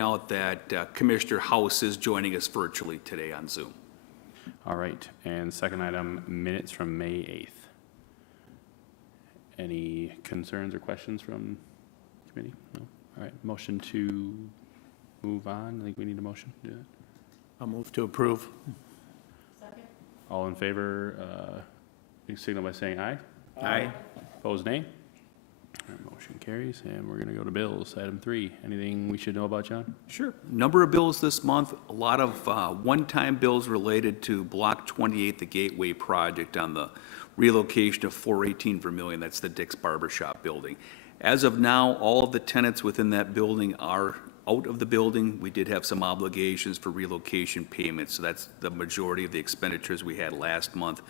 out that Commissioner House is joining us virtually today on Zoom. All right, and second item, minutes from May 8th. Any concerns or questions from committee? No? All right, motion to move on. I think we need a motion to do that. I'll move to approve. Second. All in favor, you signal by saying aye. Aye. Opposed, nay. All right, motion carries, and we're gonna go to bills. Item 3, anything we should know about, John? Sure. Number of bills this month, a lot of one-time bills related to Block 28, the Gateway project on the relocation of 418 Vermillion. That's the Dick's Barber Shop building. As of now, all of the tenants within that building are out of the building. We did have some obligations for relocation payments, so that's the majority of the expenditures we had last month.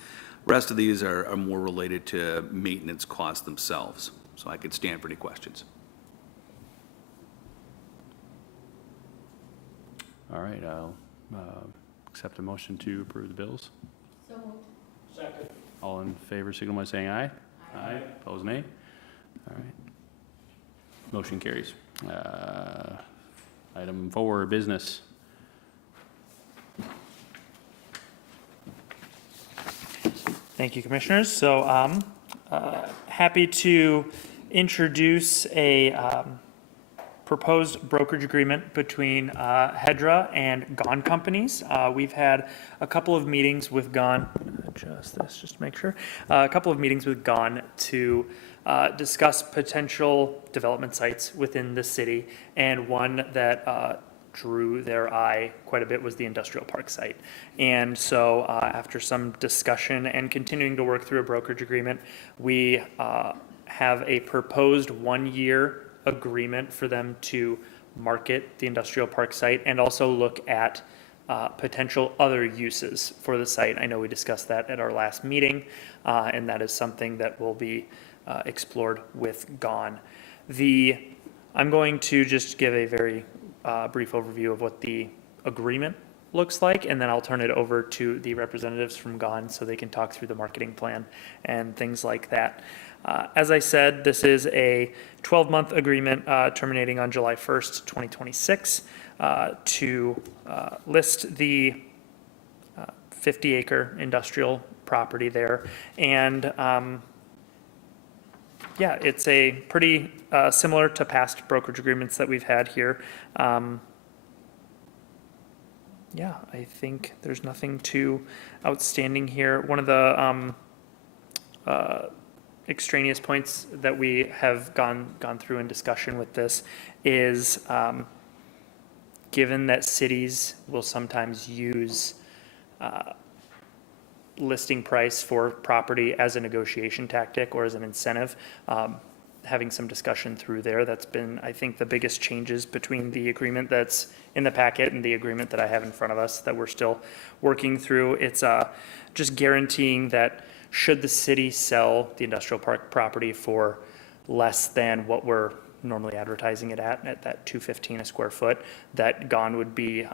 Rest of these are more related to maintenance costs themselves. So I could stand for any questions. All right, I'll accept a motion to approve the bills. So moved. Second. All in favor, signal by saying aye. Aye. Opposed, nay. All right. Motion carries. Item 4, business. Thank you, Commissioners. So happy to introduce a proposed brokerage agreement between HEDRA and GON companies. We've had a couple of meetings with GON, adjust this just to make sure, a couple of meetings with GON to discuss potential development sites within the city, and one that drew their eye quite a bit was the industrial park site. And so after some discussion and continuing to work through a brokerage agreement, we have a proposed 1-year agreement for them to market the industrial park site and also look at potential other uses for the site. I know we discussed that at our last meeting, and that is something that will be explored with GON. I'm going to just give a very brief overview of what the agreement looks like, and then I'll turn it over to the representatives from GON so they can talk through the marketing plan and things like that. As I said, this is a 12-month agreement terminating on July 1st, 2026 to list the 50-acre industrial property there. And yeah, it's a pretty similar to past brokerage agreements that we've had here. Yeah, I think there's nothing too outstanding here. One of the extraneous points that we have gone through in discussion with this is given that cities will sometimes use listing price for property as a negotiation tactic or as an incentive, having some discussion through there. That's been, I think, the biggest changes between the agreement that's in the packet and the agreement that I have in front of us that we're still working through. It's just guaranteeing that should the city sell the industrial park property for less than what we're normally advertising it at that $215 a square foot, that GON would be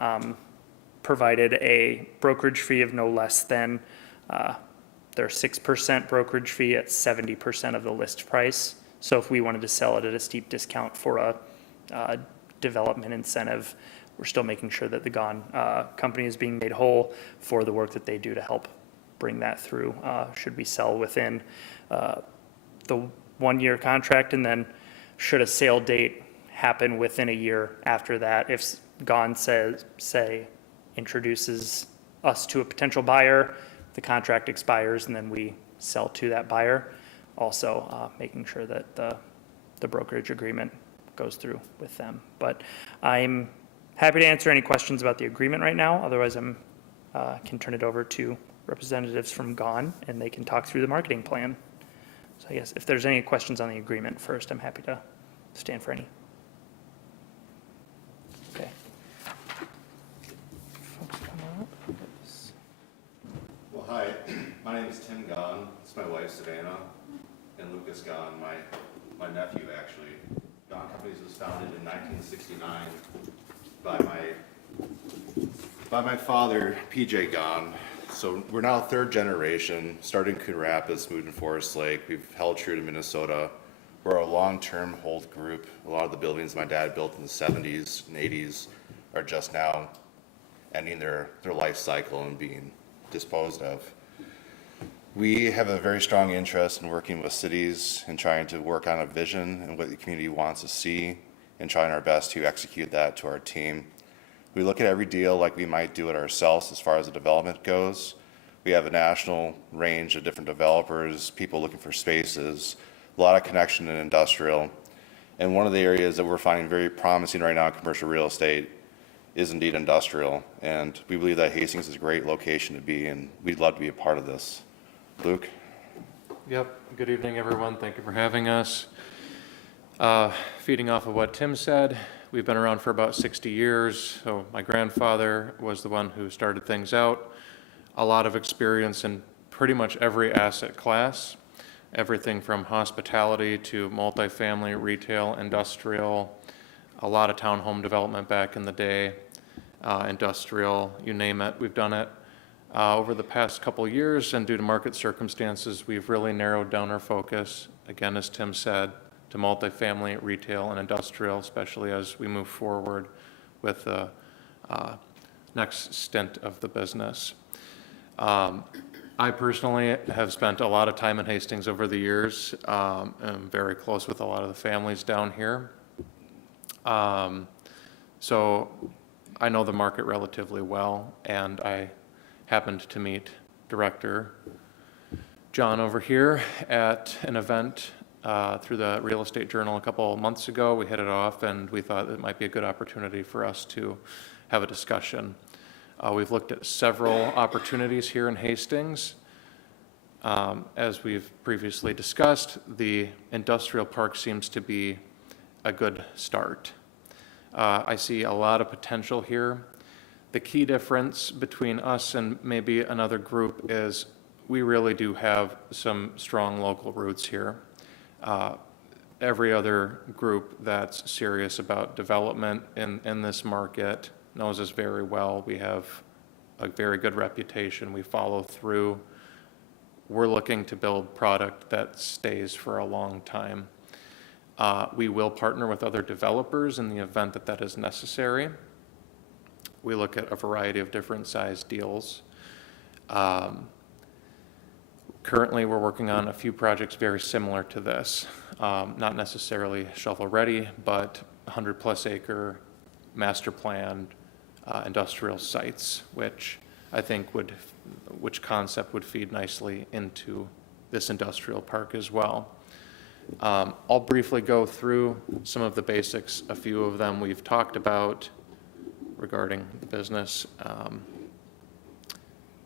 provided a brokerage fee of no less than their 6% brokerage fee at 70% of the list price. So if we wanted to sell it at a steep discount for a development incentive, we're still making sure that the GON company is being made whole for the work that they do to help bring that through, should we sell within the 1-year contract, and then should a sale date happen within a year after that, if GON introduces us to a potential buyer, the contract expires and then we sell to that buyer. Also making sure that the brokerage agreement goes through with them. But I'm happy to answer any questions about the agreement right now. Otherwise, I can turn it over to representatives from GON and they can talk through the marketing plan. So I guess if there's any questions on the agreement first, I'm happy to stand for any. Okay. Folks come up. Well, hi, my name is Tim Gahn. It's my wife Savannah and Lucas Gahn, my nephew actually. Gahn Companies was founded in 1969 by my father, PJ Gahn. So we're now 3rd generation, starting in Coon Rapids, moved to Forest Lake. We've held true to Minnesota. we're a long-term hold group. A lot of the buildings my dad built in the 70s and 80s are just now ending their life cycle and being disposed of. We have a very strong interest in working with cities and trying to work on a vision and what the community wants to see and trying our best to execute that to our team. We look at every deal like we might do it ourselves as far as the development goes. We have a national range of different developers, people looking for spaces, a lot of connection in industrial. And one of the areas that we're finding very promising right now in commercial real estate is indeed industrial. And we believe that Hastings is a great location to be, and we'd love to be a part of this. Luke? Yep, good evening, everyone. Thank you for having us. Feeding off of what Tim said, we've been around for about 60 years. So my grandfather was the one who started things out. A lot of experience in pretty much every asset class, everything from hospitality to multifamily, retail, industrial, a lot of townhome development back in the day, industrial, you name it, we've done it. Over the past couple years and due to market circumstances, we've really narrowed down our focus, again, as Tim said, to multifamily, retail, and industrial, especially as we move forward with the next stint of the business. I personally have spent a lot of time in Hastings over the years. I'm very close with a lot of the families down here. So I know the market relatively well, and I happened to meet Director John over here at an event through the Real Estate Journal a couple of months ago. We hit it off, and we thought it might be a good opportunity for us to have a discussion. We've looked at several opportunities here in Hastings. As we've previously discussed, the industrial park seems to be a good start. I see a lot of potential here. The key difference between us and maybe another group is we really do have some strong local roots here. Every other group that's serious about development in this market knows us very well. We have a very good reputation. We follow through. We're looking to build product that stays for a long time. We will partner with other developers in the event that that is necessary. We look at a variety of different size deals. Currently, we're working on a few projects very similar to this. Not necessarily shovel-ready, but 100-plus acre master planned industrial sites, which I think which concept would feed nicely into this industrial park as well. I'll briefly go through some of the basics. A few of them we've talked about regarding the business,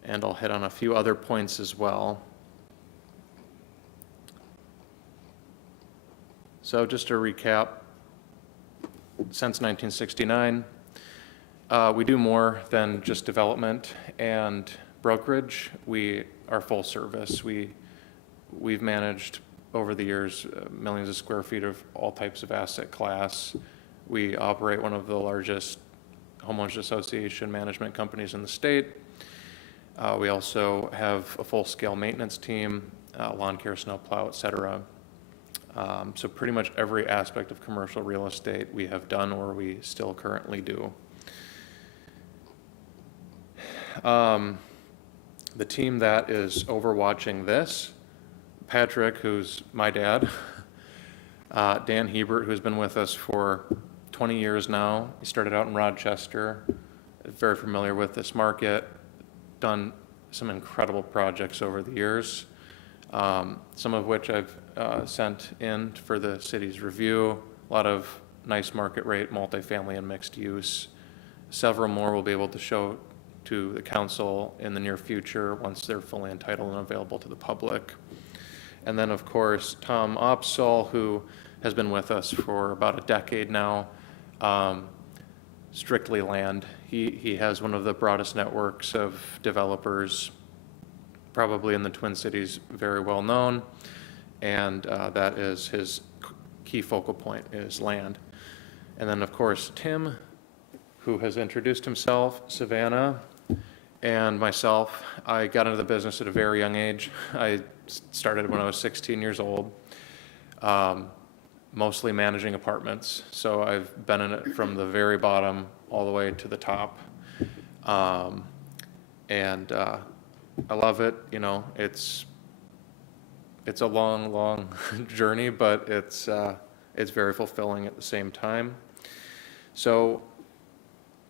and I'll hit on a few other points as well. So just to recap, since 1969, we do more than just development and brokerage. We are full service. We've managed over the years millions of square feet of all types of asset class. We operate one of the largest homeowners association management companies in the state. We also have a full-scale maintenance team, lawn care, snow plow, et cetera. So pretty much every aspect of commercial real estate we have done or we still currently do. The team that is overwatching this, Patrick, who's my dad, Dan Hebert, who's been with us for 20 years now. He started out in Rochester, very familiar with this market, done some incredible projects over the years, some of which I've sent in for the city's review. A lot of nice market rate, multifamily and mixed use. Several more we'll be able to show to the council in the near future once they're fully entitled and available to the public. And then, of course, Tom Opsahl, who has been with us for about a decade now, strictly land. He has one of the broadest networks of developers, probably in the Twin Cities, very well known, and that is his key focal point, is land. And then, of course, Tim, who has introduced himself, Savannah, and myself. I got into the business at a very young age. I started when I was 16 years old. mostly managing apartments. So I've been in it from the very bottom all the way to the top. And I love it. You know, it's a long, long journey, but it's very fulfilling at the same time. So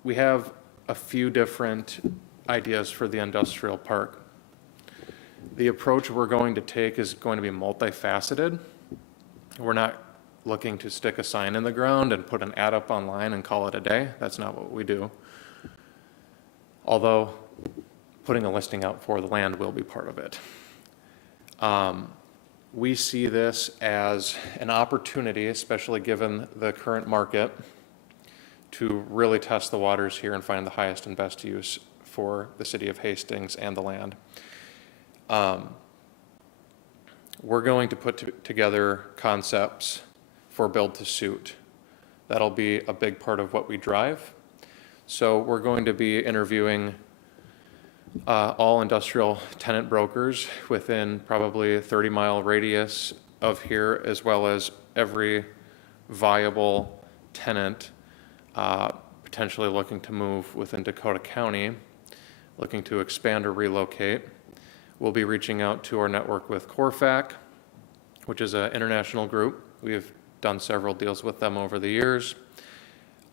we have a few different ideas for the industrial park. The approach we're going to take is going to be multifaceted. We're not looking to stick a sign in the ground and put an ad up online and call it a day. That's not what we do. Although putting a listing out for the land will be part of it. We see this as an opportunity, especially given the current market, to really test the waters here and find the highest and best use for the city of Hastings and the land. We're going to put together concepts for build to suit. That'll be a big part of what we drive. So we're going to be interviewing all industrial tenant brokers within probably a 30-mile radius of here, as well as every viable tenant potentially looking to move within Dakota County, looking to expand or relocate. We'll be reaching out to our network with Corfac, which is an international group. We've done several deals with them over the years.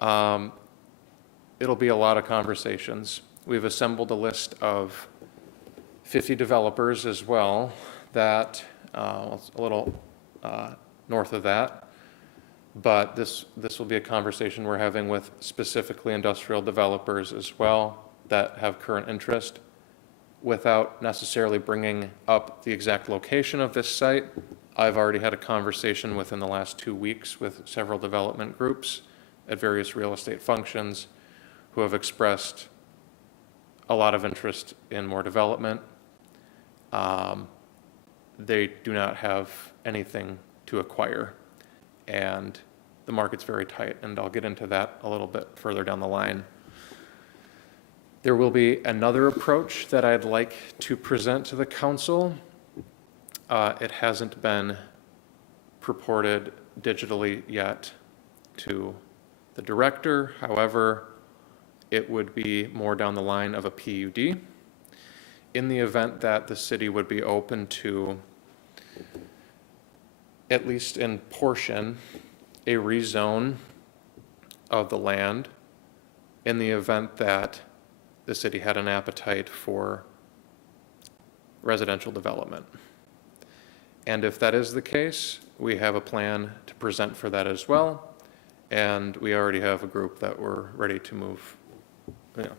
It'll be a lot of conversations. We've assembled a list of 50 developers as well that, a little north of that, but this will be a conversation we're having with specifically industrial developers as well that have current interest, without necessarily bringing up the exact location of this site. I've already had a conversation within the last 2 weeks with several development groups at various real estate functions who have expressed a lot of interest in more development. They do not have anything to acquire, and the market's very tight, and I'll get into that a little bit further down the line. There will be another approach that I'd like to present to the council. It hasn't been purported digitally yet to the director. However, it would be more down the line of a PUD. In the event that the city would be open to, at least in portion, a rezone of the land, in the event that the city had an appetite for residential development. And if that is the case, we have a plan to present for that as well. And we already have a group that we're ready to move,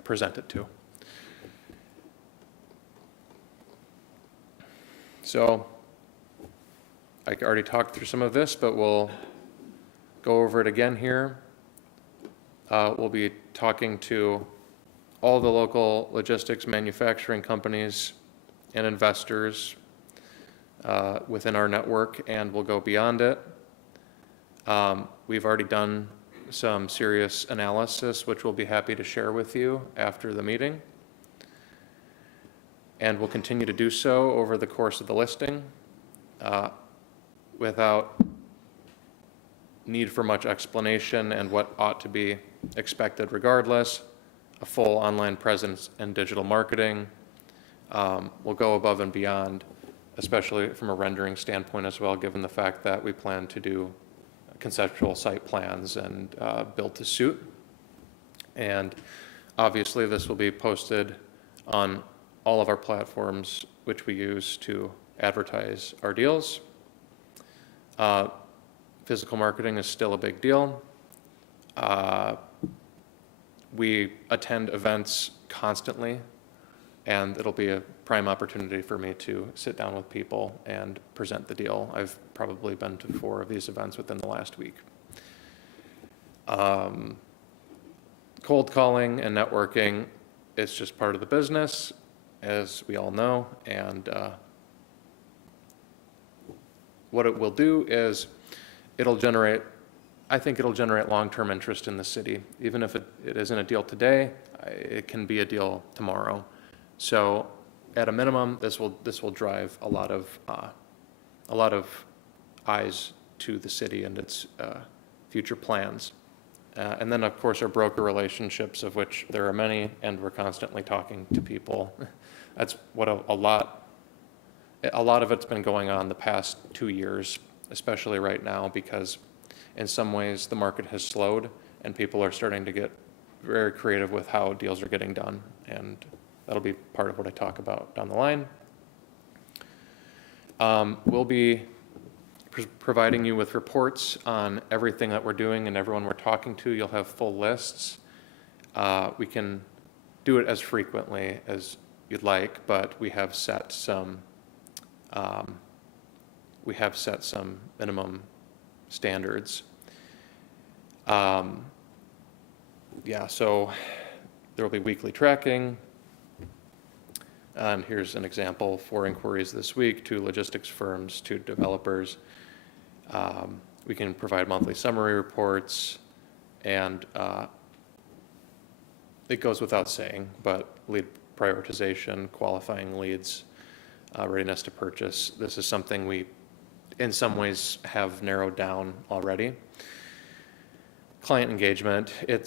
present it to. So I already talked through some of this, but we'll go over it again here. We'll be talking to all the local logistics manufacturing companies and investors within our network, and we'll go beyond it. We've already done some serious analysis, which we'll be happy to share with you after the meeting. And we'll continue to do so over the course of the listing without need for much explanation and what ought to be expected regardless. A full online presence and digital marketing. We'll go above and beyond, especially from a rendering standpoint as well, given the fact that we plan to do conceptual site plans and build to suit. And obviously this will be posted on all of our platforms which we use to advertise our deals. Physical marketing is still a big deal. We attend events constantly, and it'll be a prime opportunity for me to sit down with people and present the deal. I've probably been to 4 of these events within the last week. Cold calling and networking, it's just part of the business, as we all know, and what it will do is I think it'll generate long-term interest in the city. Even if it isn't a deal today, it can be a deal tomorrow. So at a minimum, this will drive a lot of eyes to the city and its future plans. And then, of course, our broker relationships, of which there are many, and we're constantly talking to people. That's what a lot of it's been going on the past 2 years, especially right now, because in some ways the market has slowed and people are starting to get very creative with how deals are getting done. And that'll be part of what I talk about down the line. We'll be providing you with reports on everything that we're doing and everyone we're talking to. You'll have full lists. We can do it as frequently as you'd like, but we have set some minimum standards. Yeah, so there will be weekly tracking. And here's an example: 4 inquiries this week, 2 logistics firms, 2 developers. We can provide monthly summary reports, and it goes without saying, but lead prioritization, qualifying leads, readiness to purchase. This is something we, in some ways, have narrowed down already. Client engagement, it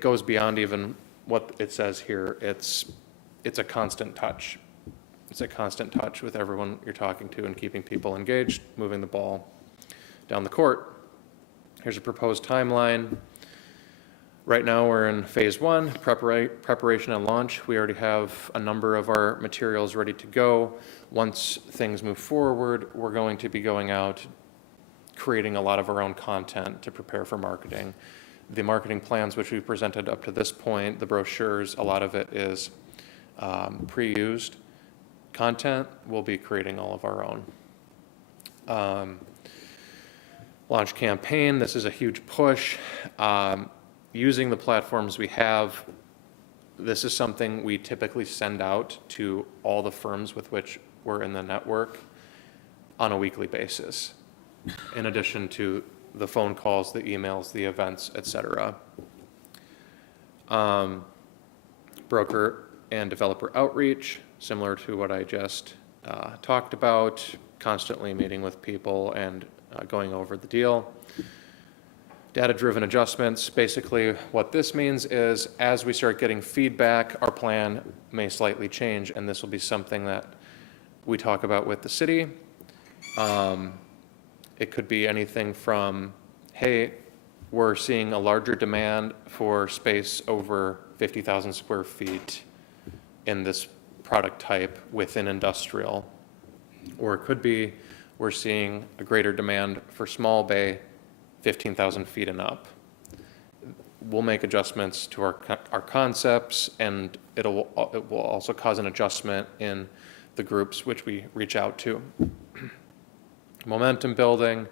goes beyond even what it says here. It's a constant touch. It's a constant touch with everyone you're talking to and keeping people engaged, moving the ball down the court. Here's a proposed timeline. Right now we're in phase 1, preparation and launch. We already have a number of our materials ready to go. Once things move forward, we're going to be going out, creating a lot of our own content to prepare for marketing. The marketing plans which we've presented up to this point, the brochures, a lot of it is pre-used content. We'll be creating all of our own. Launch campaign, this is a huge push. Using the platforms we have, this is something we typically send out to all the firms with which we're in the network on a weekly basis, in addition to the phone calls, the emails, the events, etc. Broker and developer outreach, similar to what I just talked about, constantly meeting with people and going over the deal. Data-driven adjustments, basically what this means is as we start getting feedback, our plan may slightly change, and this will be something that we talk about with the city. It could be anything from, hey, we're seeing a larger demand for space over 50,000 square feet in this product type within industrial. Or it could be, we're seeing a greater demand for small bay, 15,000 feet and up. We'll make adjustments to our concepts, and it will also cause an adjustment in the groups which we reach out to. Momentum building,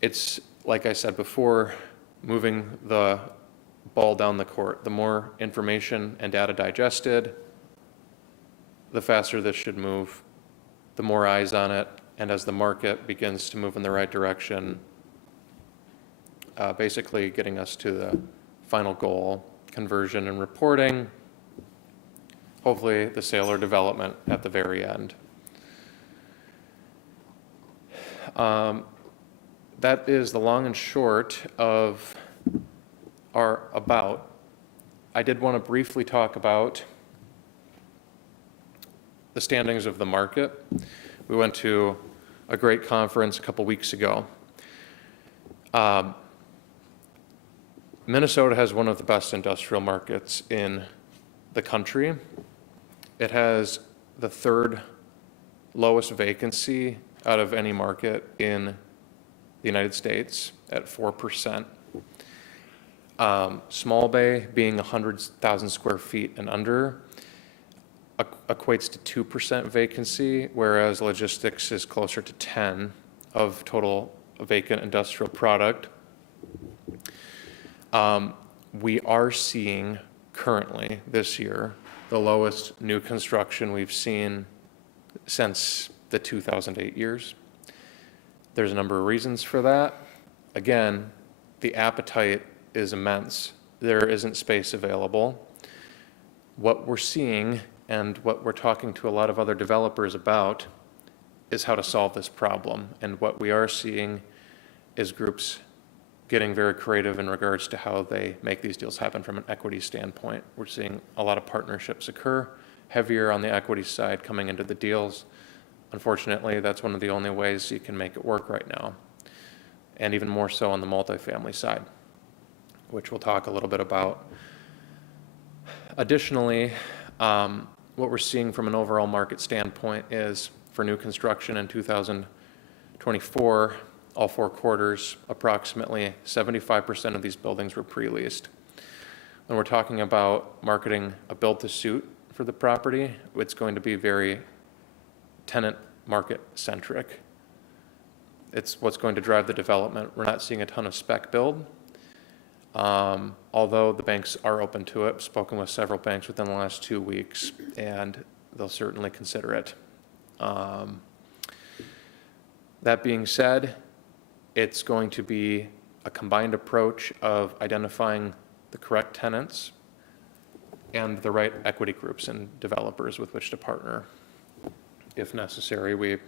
it's, like I said before, moving the ball down the court. The more information and data digested, the faster this should move, the more eyes on it, and as the market begins to move in the right direction, basically getting us to the final goal, conversion and reporting, hopefully the sale or development at the very end. That is the long and short of our about. I did want to briefly talk about the standings of the market. We went to a great conference a couple weeks ago. Minnesota has one of the best industrial markets in the country. It has the 3rd lowest vacancy out of any market in the United States at 4%. Small bay being 100,000 square feet and under equates to 2% vacancy, whereas logistics is closer to 10 of total vacant industrial product. We are seeing currently this year the lowest new construction we've seen since the 2008 years. There's a number of reasons for that. Again, the appetite is immense. There isn't space available. What we're seeing and what we're talking to a lot of other developers about is how to solve this problem. And what we are seeing is groups getting very creative in regards to how they make these deals happen from an equity standpoint. We're seeing a lot of partnerships occur, heavier on the equity side coming into the deals. Unfortunately, that's one of the only ways you can make it work right now, and even more so on the multifamily side, which we'll talk a little bit about. Additionally, what we're seeing from an overall market standpoint is for new construction in 2024, all 4 quarters, approximately 75% of these buildings were pre-leased. When we're talking about marketing a build-to-suit for the property, it's going to be very tenant market centric. It's what's going to drive the development. We're not seeing a ton of spec build, although the banks are open to it. I've spoken with several banks within the last 2 weeks, and they'll certainly consider it. That being said, it's going to be a combined approach of identifying the correct tenants and the right equity groups and developers with which to partner. If necessary,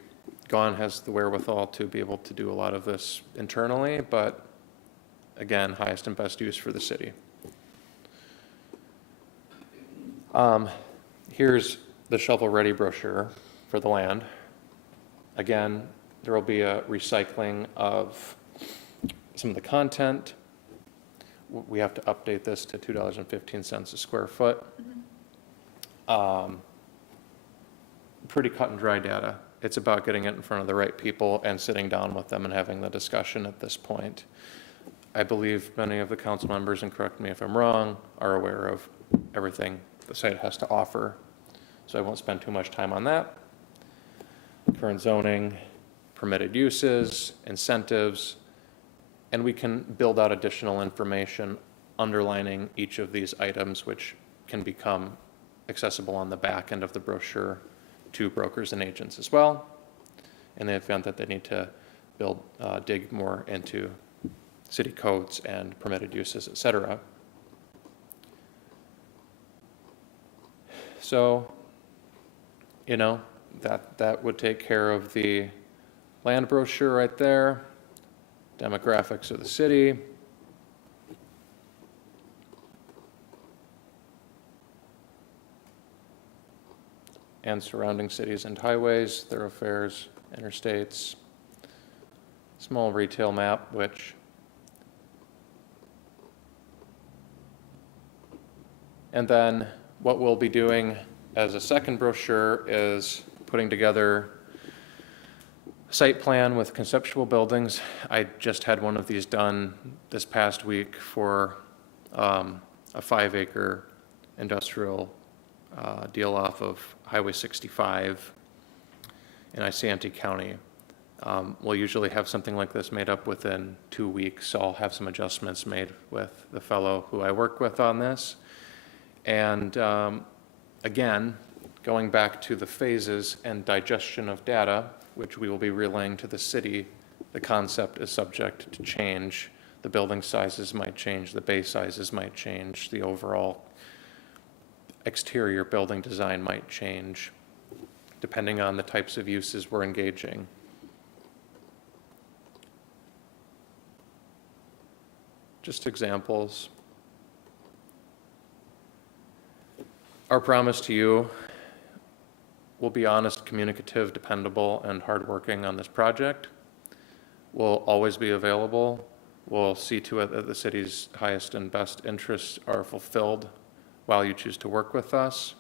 GON has the wherewithal to be able to do a lot of this internally, but again, highest and best use for the city. Here's the shovel-ready brochure for the land. Again, there will be a recycling of some of the content. We have to update this to $2.15 a square foot. Pretty cut and dry data. It's about getting it in front of the right people and sitting down with them and having the discussion at this point. I believe many of the council members, and correct me if I'm wrong, are aware of everything the site has to offer, so I won't spend too much time on that. Current zoning, permitted uses, incentives, and we can build out additional information underlining each of these items, which can become accessible on the back end of the brochure to brokers and agents as well, in the event that they need to dig more into city codes and permitted uses, et cetera. So, that would take care of the land brochure right there, demographics of the city. And surrounding cities and highways, thoroughfares, interstates, small retail map, and then what we'll be doing as a second brochure is putting together a site plan with conceptual buildings. I just had one of these done this past week for a 5-acre industrial deal off of Highway 65 in Isanti County. We'll usually have something like this made up within 2 weeks. So I'll have some adjustments made with the fellow who I work with on this. And again, going back to the phases and digestion of data, which we will be relaying to the city, the concept is subject to change. The building sizes might change, the bay sizes might change, the overall exterior building design might change, depending on the types of uses we're engaging. Just examples. Our promise to you: we'll be honest, communicative, dependable, and hardworking on this project. We'll always be available. We'll see to it that the city's highest and best interests are fulfilled while you choose to work with us.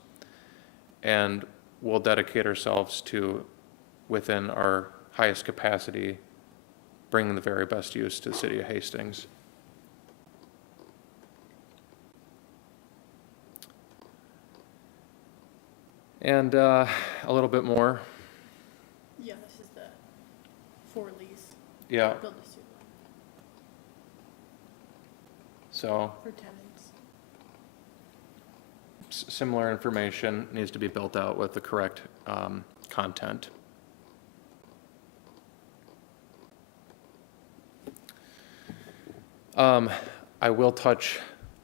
And we'll dedicate ourselves to, within our highest capacity, bringing the very best use to the city of Hastings. And a little bit more. Yeah, this is the for lease, Yeah, build to suit one so for tenants. similar information needs to be built out with the correct content. I will touch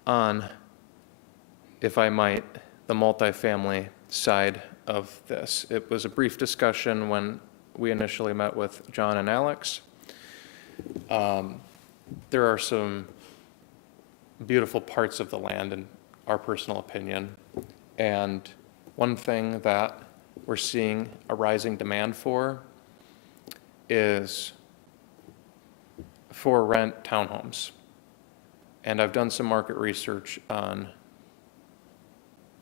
on, if I might, the multifamily side of this. It was a brief discussion when we initially met with John and Alex. There are some beautiful parts of the land, in our personal opinion. And one thing that we're seeing a rising demand for is for rent townhomes. And I've done some market research on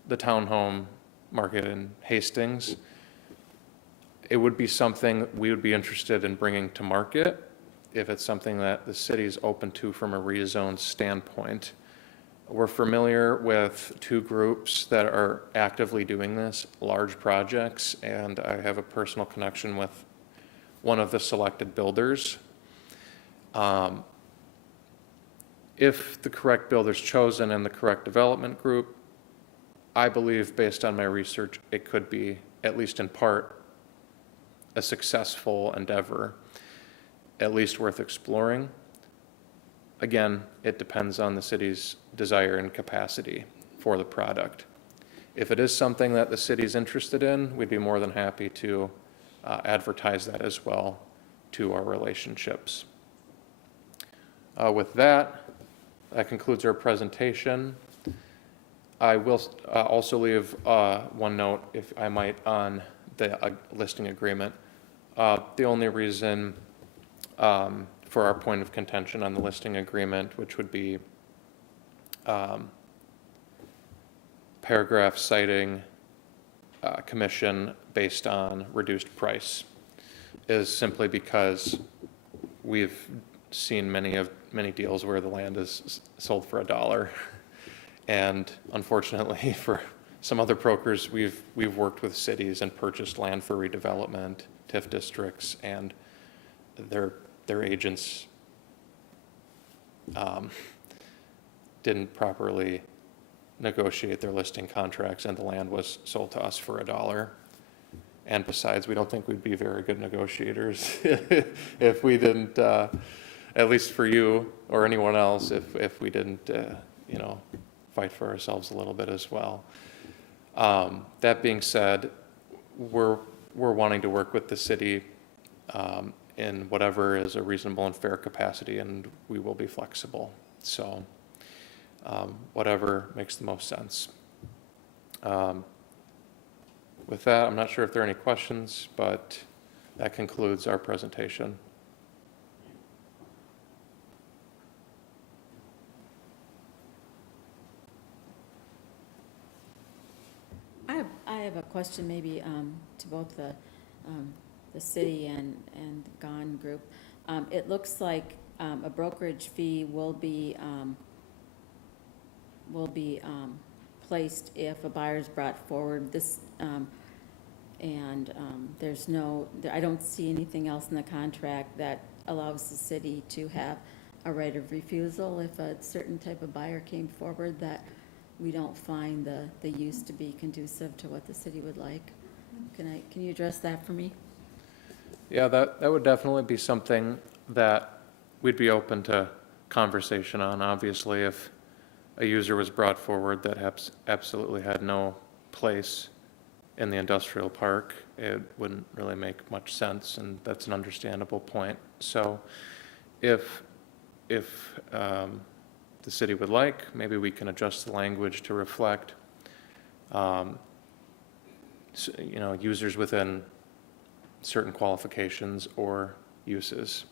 the townhome market in Hastings. It would be something we would be interested in bringing to market if it's something that the city is open to from a rezone standpoint. We're familiar with two groups that are actively doing this, large projects, and I have a personal connection with one of the selected builders. If the correct builder's chosen and the correct development group, I believe, based on my research, it could be, at least in part, a successful endeavor, at least worth exploring. Again, it depends on the city's desire and capacity for the product. If it is something that the city's interested in, we'd be more than happy to advertise that as well to our relationships. With that, that concludes our presentation. I will also leave one note, if I might, on the listing agreement. The only reason for our point of contention on the listing agreement, which would be paragraph citing commission based on reduced price, is simply because we've seen many deals where the land is sold for $1. And unfortunately, for some other brokers, we've worked with cities and purchased land for redevelopment, TIF districts, and their agents didn't properly negotiate their listing contracts, and the land was sold to us for $1. And besides, we don't think we'd be very good negotiators if we didn't, at least for you or anyone else, if we didn't, fight for ourselves a little bit as well. That being said, we're wanting to work with the city in whatever is a reasonable and fair capacity, and we will be flexible. So whatever makes the most sense. With that, I'm not sure if there are any questions, but that concludes our presentation. I have a question maybe to both the city and GON group. It looks like a brokerage fee will be placed if a buyer is brought forward. This there's no, I don't see anything else in the contract that allows the city to have a right of refusal if a certain type of buyer came forward that we don't find the use to be conducive to what the city would like. Can you address that for me? Yeah, that would definitely be something that we'd be open to conversation on. Obviously, if a user was brought forward that absolutely had no place in the industrial park, it wouldn't really make much sense, and that's an understandable point. So if the city would like, maybe we can adjust the language to reflect users within certain qualifications or uses.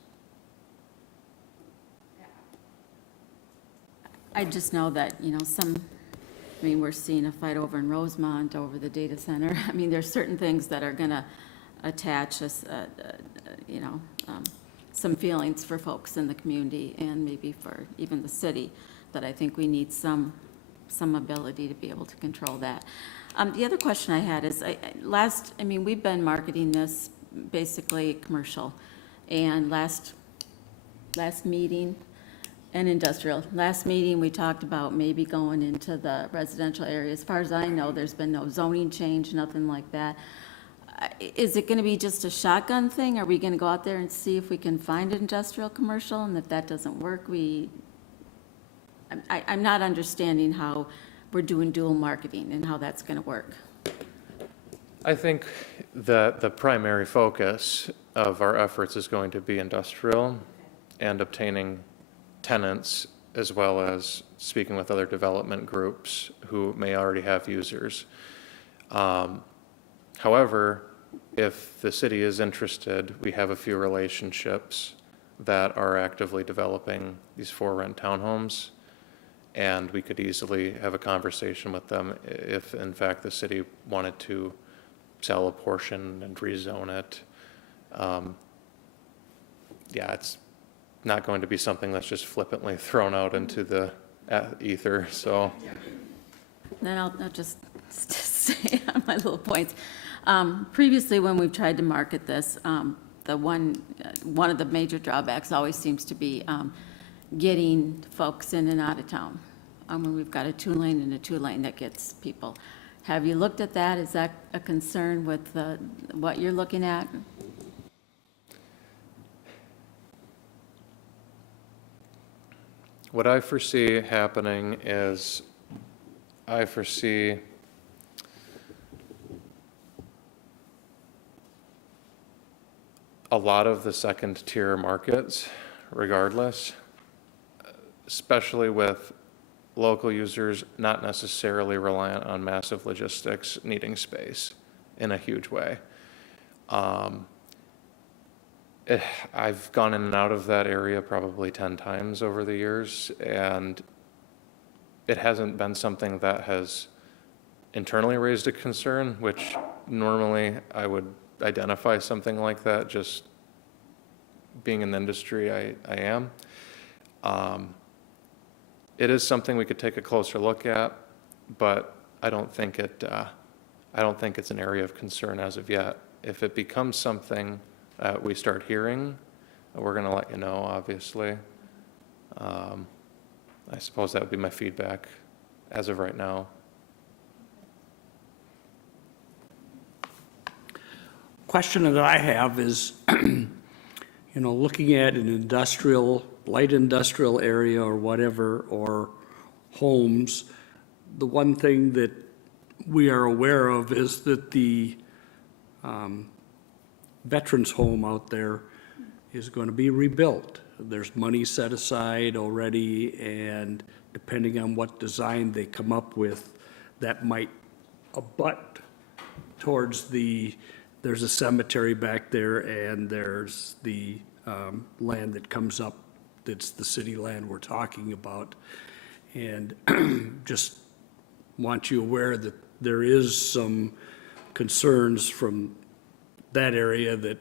I just know that, we're seeing a fight over in Rosemont over the data center. I mean, there's certain things that are gonna attach us, some feelings for folks in the community and maybe for even the city, that I think we need some ability to be able to control that. The other question I had is, we've been marketing this basically commercial, and last meeting, and industrial. Last meeting, we talked about maybe going into the residential area. As far as I know, there's been no zoning change, nothing like that. Is it gonna be just a shotgun thing? Are we gonna go out there and see if we can find industrial commercial, and if that doesn't work, I'm not understanding how we're doing dual marketing and how that's gonna work. I think that the primary focus of our efforts is going to be industrial and obtaining tenants, as well as speaking with other development groups who may already have users. However, if the city is interested, we have a few relationships that are actively developing these for-rent townhomes, and we could easily have a conversation with them if, in fact, the city wanted to sell a portion and rezone it. Yeah, it's not going to be something that's just flippantly thrown out into the ether, so. Then I'll just stay on my little points. Previously, when we've tried to market this, the one of the major drawbacks always seems to be getting folks in and out of town. When we've got a 2-lane and a 2-lane that gets people. Have you looked at that? Is that a concern with what you're looking at? What I foresee happening is I foresee a lot of the second-tier markets, regardless, especially with local users not necessarily reliant on massive logistics needing space in a huge way. I've gone in and out of that area probably 10 times over the years, and it hasn't been something that has internally raised a concern, which normally I would identify something like that, just being in the industry I am. It is something we could take a closer look at, but I don't think it's an area of concern as of yet. If it becomes something that we start hearing, we're going to let you know, obviously. I suppose that would be my feedback as of right now. Question that I have is, looking at an light industrial area or whatever, or homes, the one thing that we are aware of is that the veterans home out there is going to be rebuilt. There's money set aside already, and depending on what design they come up with, that might abut towards there's a cemetery back there, and there's the land that comes up, that's the city land we're talking about. And just want you aware that there is some concerns from that area that,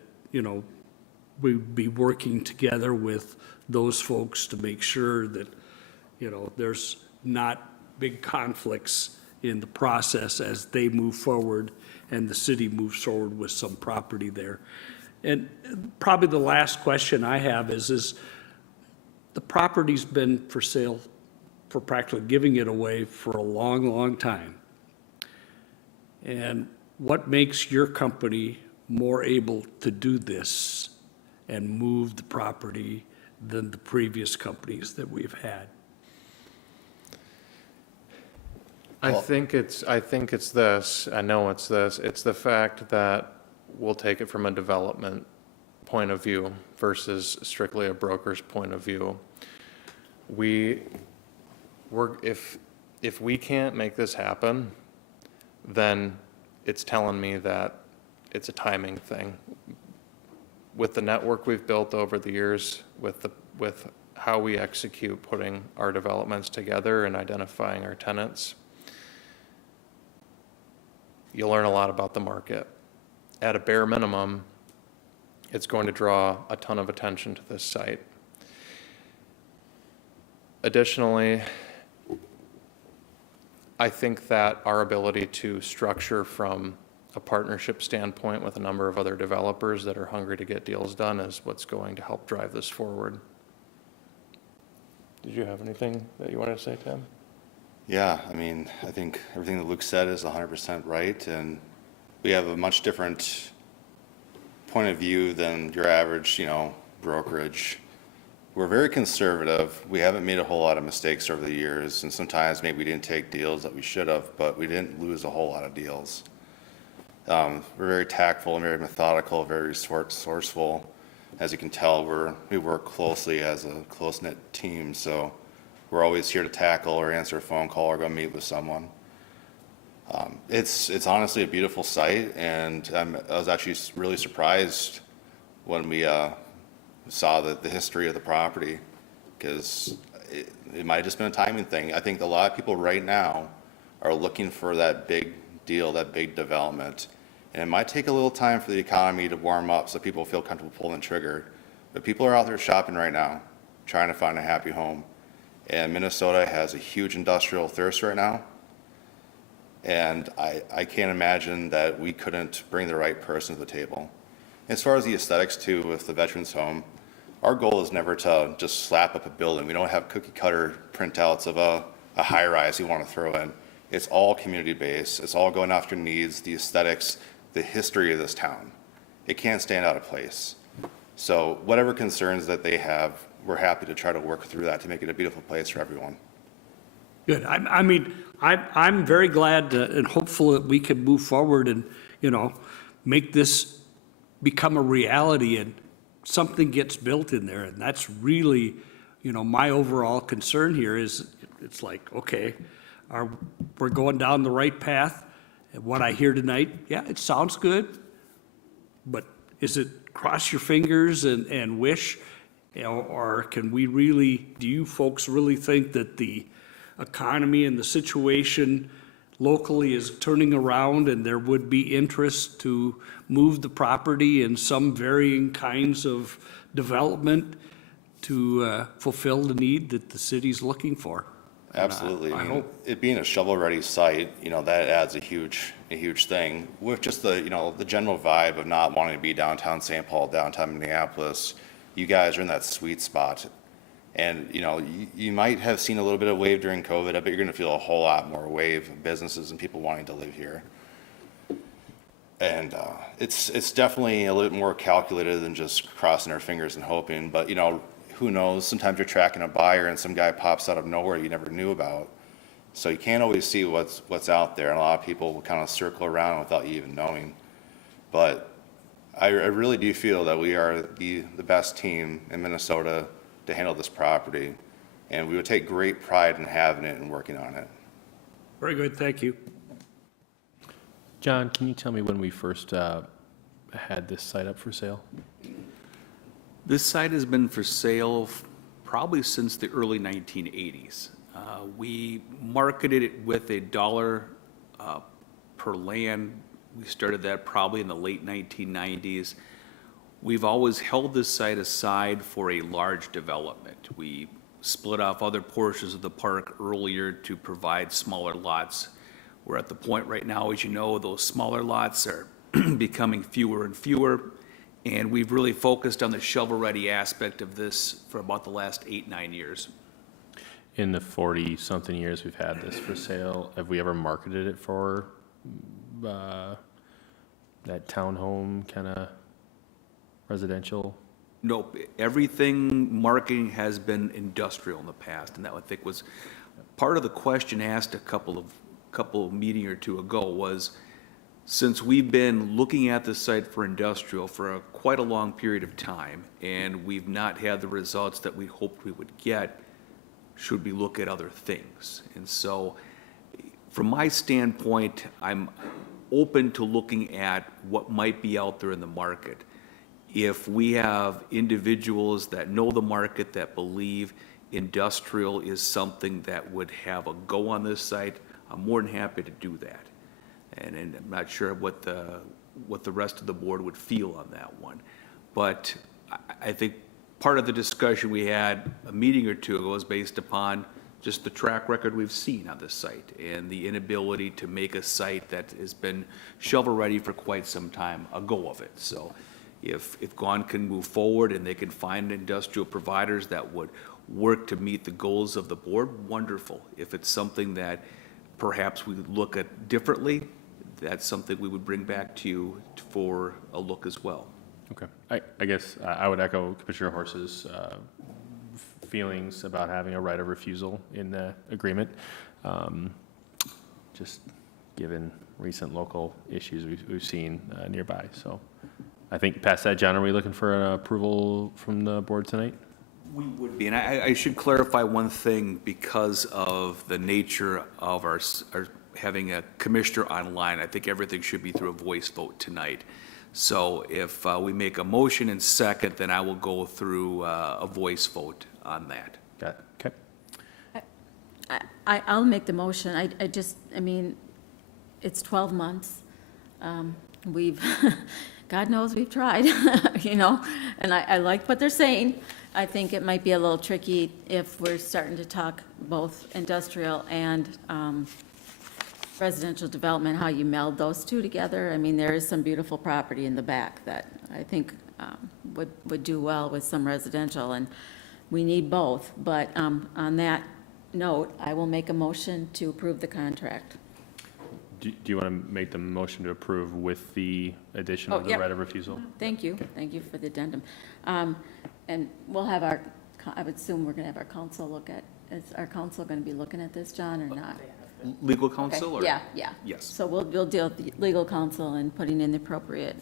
we'd be working together with those folks to make sure that, there's not big conflicts in the process as they move forward and the city moves forward with some property there. And probably the last question I have is the property's been for sale, for practically giving it away for a long, long time. And what makes your company more able to do this and move the property than the previous companies that we've had? I think it's this, I know it's this, it's the fact that we'll take it from a development point of view versus strictly a broker's point of view. If we can't make this happen, then it's telling me that it's a timing thing. With the network we've built over the years, with how we execute putting our developments together and identifying our tenants, you'll learn a lot about the market. At a bare minimum, it's going to draw a ton of attention to this site. Additionally, I think that our ability to structure from a partnership standpoint with a number of other developers that are hungry to get deals done is what's going to help drive this forward. Did you have anything that you wanted to say, Tim? Yeah, I think everything that Luke said is 100% right, and we have a much different point of view than your average, brokerage. We're very conservative. We haven't made a whole lot of mistakes over the years, and sometimes maybe we didn't take deals that we should have, but we didn't lose a whole lot of deals. We're very tactful and very methodical, very resourceful. As you can tell, we work closely as a close-knit team, so we're always here to tackle or answer a phone call or go meet with someone. It's honestly a beautiful site, and I was actually really surprised when we saw the history of the property, because it might have just been a timing thing. I think a lot of people right now are looking for that big deal, that big development. And it might take a little time for the economy to warm up so people feel comfortable pulling the trigger. But people are out there shopping right now, trying to find a happy home. And Minnesota has a huge industrial thirst right now. And I can't imagine that we couldn't bring the right person to the table. As far as the aesthetics too, with the Veterans Home, our goal is never to just slap up a building. We don't have cookie cutter printouts of a high rise we want to throw in. It's all community based. It's all going after needs, the aesthetics, the history of this town. It can't stand out of place. So whatever concerns that they have, we're happy to try to work through that to make it a beautiful place for everyone. Good. I mean, I'm very glad and hopeful that we can move forward and, make this become a reality and something gets built in there. And that's really, my overall concern here is it's like, okay, we're going down the right path. And what I hear tonight, yeah, it sounds good, but is it cross your fingers and wish? Or can we really, do you folks really think that the economy and the situation locally is turning around and there would be interest to move the property in some varying kinds of development to fulfill the need that the city's looking for? Absolutely. I I mean, hope. it being a shovel-ready site, that adds a huge thing. With just the general vibe of not wanting to be downtown St. Paul, downtown Minneapolis, you guys are in that sweet spot. And, you might have seen a little bit of wave during COVID. I bet you're going to feel a whole lot more wave of businesses and people wanting to live here. And it's definitely a little more calculated than just crossing our fingers and hoping. But, who knows? Sometimes you're tracking a buyer and some guy pops out of nowhere you never knew about. So you can't always see what's out there. And a lot of people will kind of circle around without you even knowing. But I really do feel that we are the best team in Minnesota to handle this property. And we would take great pride in having it and working on it. Very good, thank you. John, can you tell me when we first had this site up for sale? This site has been for sale probably since the early 1980s. We marketed it with $1 per land. We started that probably in the late 1990s. We've always held this site aside for a large development. We split off other portions of the park earlier to provide smaller lots. We're at the point right now, as you know, those smaller lots are becoming fewer and fewer. And we've really focused on the shovel-ready aspect of this for about the last 8-9 years. In the 40-something years we've had this for sale, have we ever marketed it for that townhome kind of residential? Nope, everything marketing has been industrial in the past, and that I think was part of the question asked a couple of meeting or two ago was, since we've been looking at the site for industrial for quite a long period of time, and we've not had the results that we hoped we would get, should we look at other things? And so, from my standpoint, I'm open to looking at what might be out there in the market. If we have individuals that know the market, that believe industrial is something that would have a go on this site, I'm more than happy to do that. And I'm not sure what the rest of the board would feel on that one. But I think part of the discussion we had a meeting or two ago is based upon just the track record we've seen on this site and the inability to make a site that has been shovel-ready for quite some time a go of it. So if GON can move forward and they can find industrial providers that would work to meet the goals of the board, wonderful. If it's something that perhaps we would look at differently, that's something we would bring back to you for a look as well. Okay. I guess I would echo Commissioner Horse's feelings about having a right of refusal in the agreement. Just given recent local issues we've seen nearby. So I think past that, John, are we looking for an approval from the board tonight? We would be, and I should clarify one thing because of the nature of our having a commissioner online. I think everything should be through a voice vote tonight. So if we make a motion and second, then I will go through a voice vote on that. Got it. Okay. I'll make the motion. I mean, it's 12 months. We've, God knows we've tried, you know, and I like what they're saying. I think it might be a little tricky if we're starting to talk both industrial and residential development, how you meld those two together. I mean, there is some beautiful property in the back that I think would do well with some residential, and we need both. But on that note, I will make a motion to approve the contract. Do you want to make the motion to approve with the addition of the yep. right of refusal? Thank you. Thank you for the addendum. And we'll have I would assume we're going to have our council look at, is our council going to be looking at this, John, or not? Legal Okay, counsel, or? yeah. Yes. So we'll deal with the legal counsel and putting in the appropriate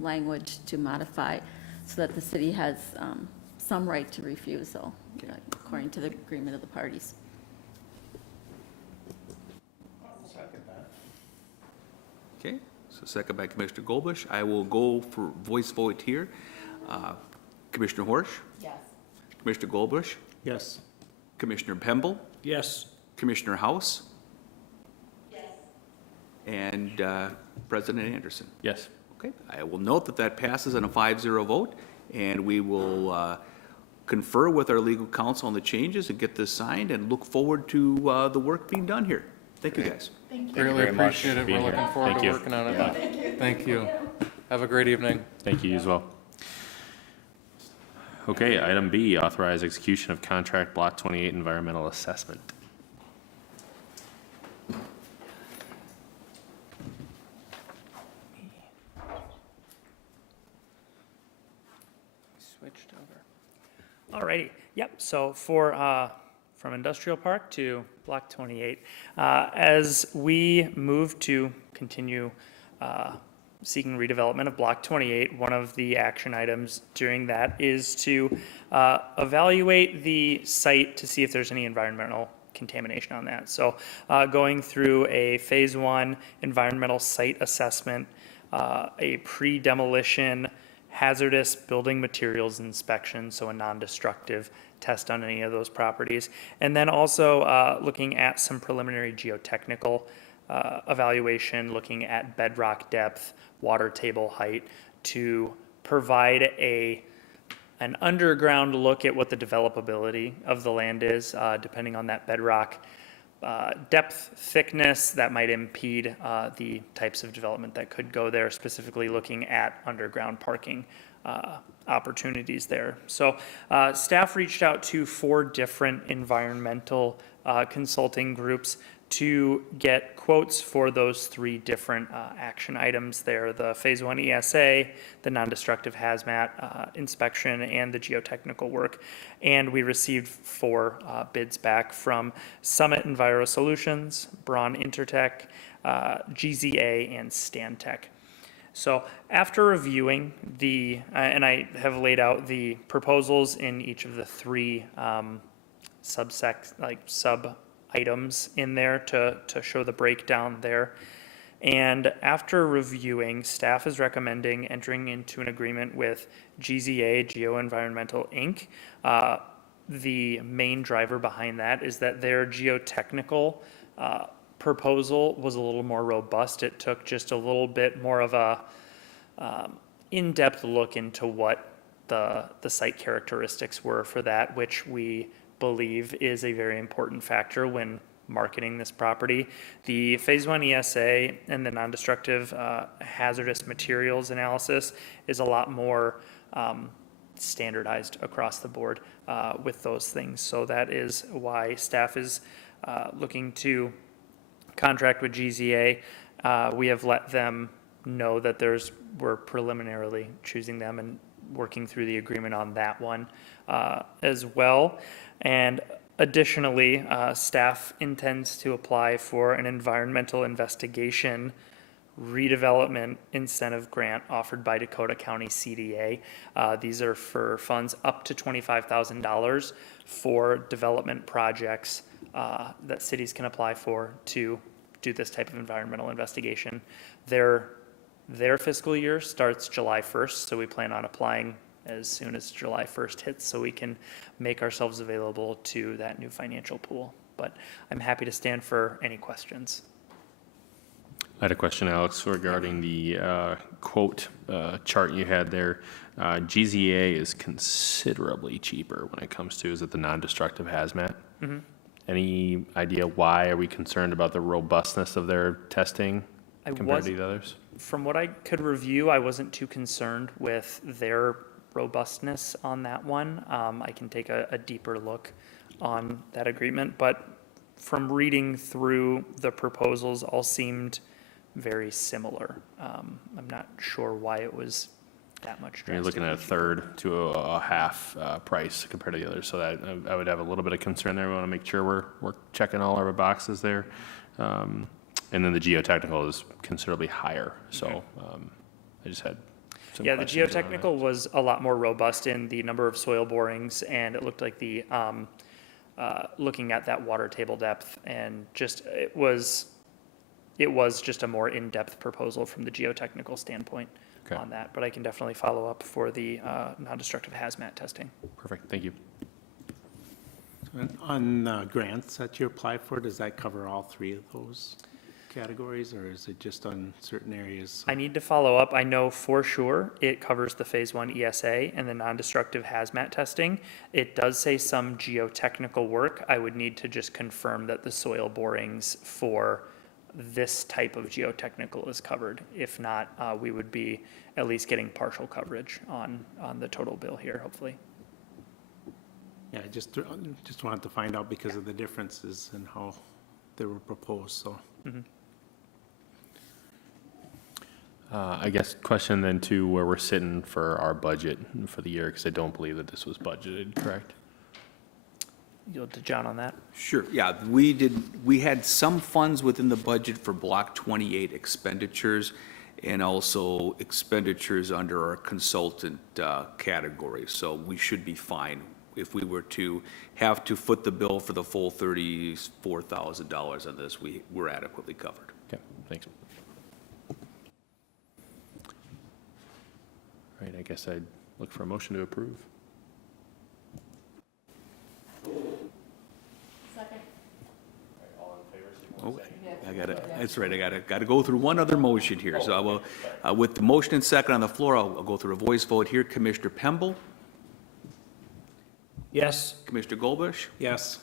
language to modify so that the city has some right to refusal, according to the agreement of the parties. Okay, so second by Commissioner Golbush. I will go for voice vote here. Commissioner Horsch? Yes. Commissioner Golbush? Yes. Commissioner Pemble? Yes. Commissioner House? Yes. And President Anderson? Yes. Okay, I will note that that passes on a 5-0 vote, and we will confer with our legal counsel on the changes and get this signed, and look forward to the work being done here. Thank you, guys. Really very much. appreciate it. Being We're here. looking forward Thank to you. working on it. Thank you. Have a great evening. Thank you as well. Okay, item B, authorize execution of contract block 28 environmental assessment. Switched over. All righty, yep, so for, from industrial park to block 28, as we move to continue seeking redevelopment of block 28, one of the action items during that is to evaluate the site to see if there's any environmental contamination on that. So going through a phase 1 environmental site assessment, a pre-demolition hazardous building materials inspection, so a non-destructive test on any of those properties. And then also looking at some preliminary geotechnical evaluation, looking at bedrock depth, water table height, to provide an underground look at what the developability of the land is, depending on that bedrock depth, thickness that might impede the types of development that could go there, specifically looking at underground parking opportunities there. So staff reached out to 4 different environmental consulting groups to get quotes for those 3 different action items there, the Phase 1 ESA, the non-destructive hazmat inspection, and the geotechnical work. And we received 4 bids back from Summit Enviro Solutions, Braun Intertech, GZA, and Stantec. So after reviewing and I have laid out the proposals in each of the 3 sub items in there to show the breakdown there. And after reviewing, staff is recommending entering into an agreement with GZA, Geo-Environmental Inc. The main driver behind that is that their geotechnical proposal was a little more robust. It took just a little bit more of a in-depth look into what the site characteristics were for that, which we believe is a very important factor when marketing this property. The Phase 1 ESA and the non-destructive hazardous materials analysis is a lot more standardized across the board with those things. So that is why staff is looking to contract with GZA. We have let them know that we're preliminarily choosing them and working through the agreement on that one as well. And Additionally, staff intends to apply for an environmental investigation redevelopment incentive grant offered by Dakota County CDA. These are for funds up to $25,000 for development projects that cities can apply for to do this type of environmental investigation. Their fiscal year starts July 1st, so we plan on applying as soon as July 1st hits so we can make ourselves available to that new financial pool. But I'm happy to stand for any questions. I had a question, Alex, regarding the quote chart you had there. GZA is considerably cheaper when it comes to, is it the non-destructive hazmat? Mm-hmm. Any idea why? Are we concerned about the robustness of their testing I compared was- to the others? From what I could review, I wasn't too concerned with their robustness on that one. I can take a deeper look on that agreement, but from reading through the proposals, all seemed very similar. I'm not sure why it was that much. You're looking at a third to a half price compared to the others, so that I would have a little bit of concern there. We want to make sure we're checking all our boxes there. And then the geotechnical is considerably higher, so I just had some Yeah, the questions around that. geotechnical was a lot more robust in the number of soil borings, and it looked like the, looking at that water table depth, and just, it was just a more in-depth proposal from the geotechnical standpoint Okay. on that, but I can definitely follow up for the non-destructive hazmat testing. Perfect, thank you. On grants that you apply for, does that cover all three of those categories, or is it just on certain areas? I need to follow up. I know for sure it covers the Phase 1 ESA and the non-destructive hazmat testing. It does say some geotechnical work. I would need to just confirm that the soil borings for this type of geotechnical is covered. If not, we would be at least getting partial coverage on the total bill here, hopefully. Yeah, I just wanted to find out because of the differences in how they were proposed, so. I guess question then too, where we're sitting for our budget for the year, because I don't believe that this was budgeted, correct? Yield to John on that. Sure, yeah, we had some funds within the budget for Block 28 expenditures and also expenditures under our consultant category, so we should be fine if we were to have to foot the bill for the full $34,000 on this. We're adequately covered. Okay, thanks. All right, I guess I'd look for a motion to approve. Oh, that's right, I gotta go through one other motion here. So I will, with the motion and second on the floor, I'll go through a voice vote here. Commissioner Pemble, Yes. Commissioner Golbush, Yes.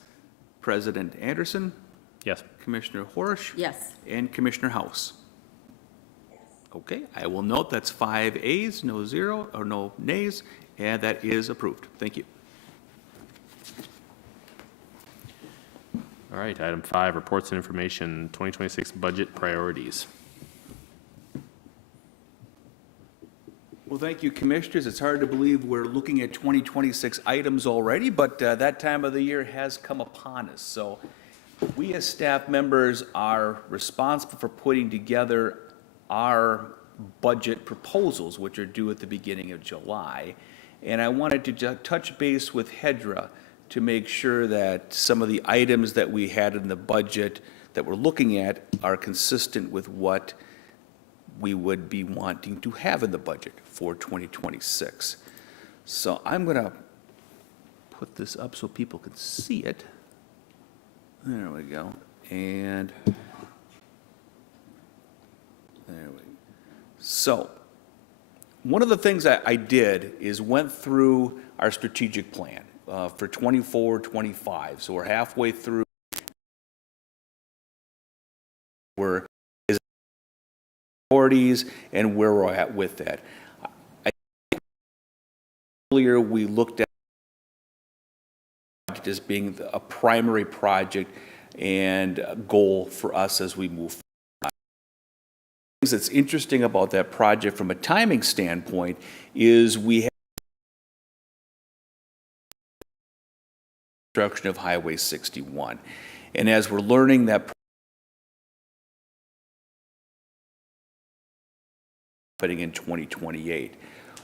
President Anderson, Yes. Commissioner Horish, Yes. and Commissioner House. Okay, I will note that's 5 ayes, no nays, and that is approved. Thank you. All right, item 5, reports and information, 2026 budget priorities. Well, thank you, Commissioners. It's hard to believe we're looking at 2026 items already, but that time of the year has come upon us. So we as staff members are responsible for putting together our budget proposals, which are due at the beginning of July. And I wanted to touch base with HEDRA to make sure that some of the items that we had in the budget that we're looking at are consistent with what we would be wanting to have in the budget for 2026. So I'm going to put this up so people can see it. There we go. And there we go. So one of the things I did is went through our strategic plan for 24, 25. So we're halfway through. We're priorities and where we're at with that. Earlier, we looked at it as being a primary project and a goal for us as we move forward. Things that's interesting about that project from a timing standpoint is we have construction of Highway 61. And as we're learning that happening in 2028,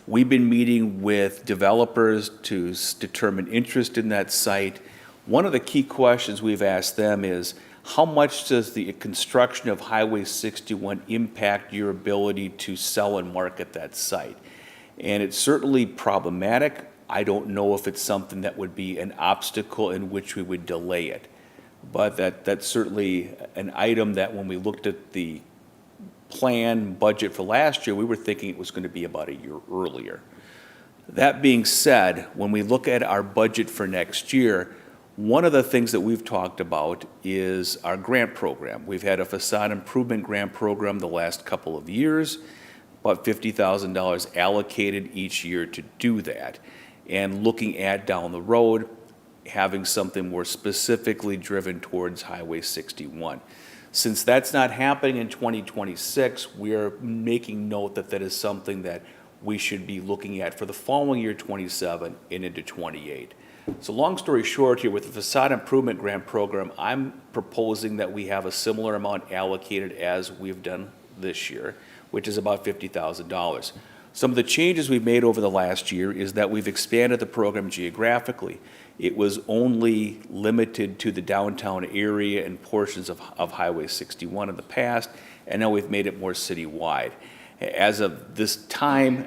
we've been meeting with developers to determine interest in that site. One of the key questions we've asked them is, how much does the construction of Highway 61 impact your ability to sell and market that site? And it's certainly problematic. I don't know if it's something that would be an obstacle in which we would delay it. But that's certainly an item that when we looked at the plan budget for last year, we were thinking it was going to be about a year earlier. That being said, when we look at our budget for next year, one of the things that we've talked about is our grant program. We've had a facade improvement grant program the last couple of years, about $50,000 allocated each year to do that. And looking at down the road, having something more specifically driven towards Highway 61. Since that's not happening in 2026, we are making note that that is something that we should be looking at for the following year, 27, and into 28. So long story short here, with the facade improvement grant program, I'm proposing that we have a similar amount allocated as we've done this year, which is about $50,000. Some of the changes we've made over the last year is that we've expanded the program geographically. It was only limited to the downtown area and portions of Highway 61 in the past, and now we've made it more citywide. As of this time,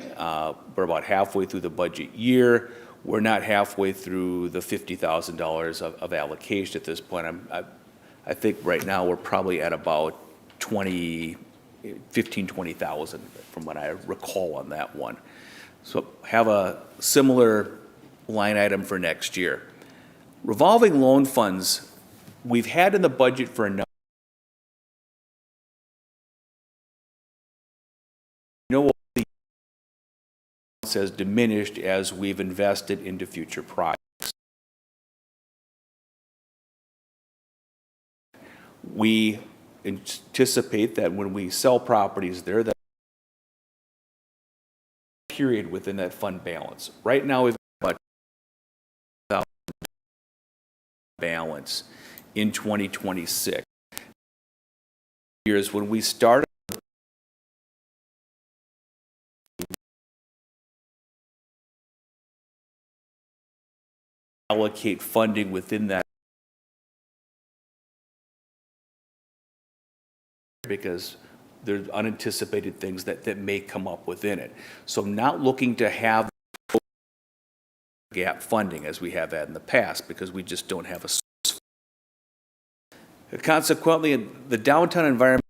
we're about halfway through the budget year. We're not halfway through the $50,000 of allocation at this point. I think right now we're probably at about 20,000 from what I recall on that one. So have a similar line item for next year. Revolving loan funds, we've had in the budget for a number. The has diminished as we've invested into future projects. We anticipate that when we sell properties there, that period within that fund balance. Right now, we've got about balance in 2026. Years when we started allocate funding within that because there's unanticipated things that may come up within it. So not looking to have gap funding as we have had in the past because we just don't have a source. Consequently, the downtown environment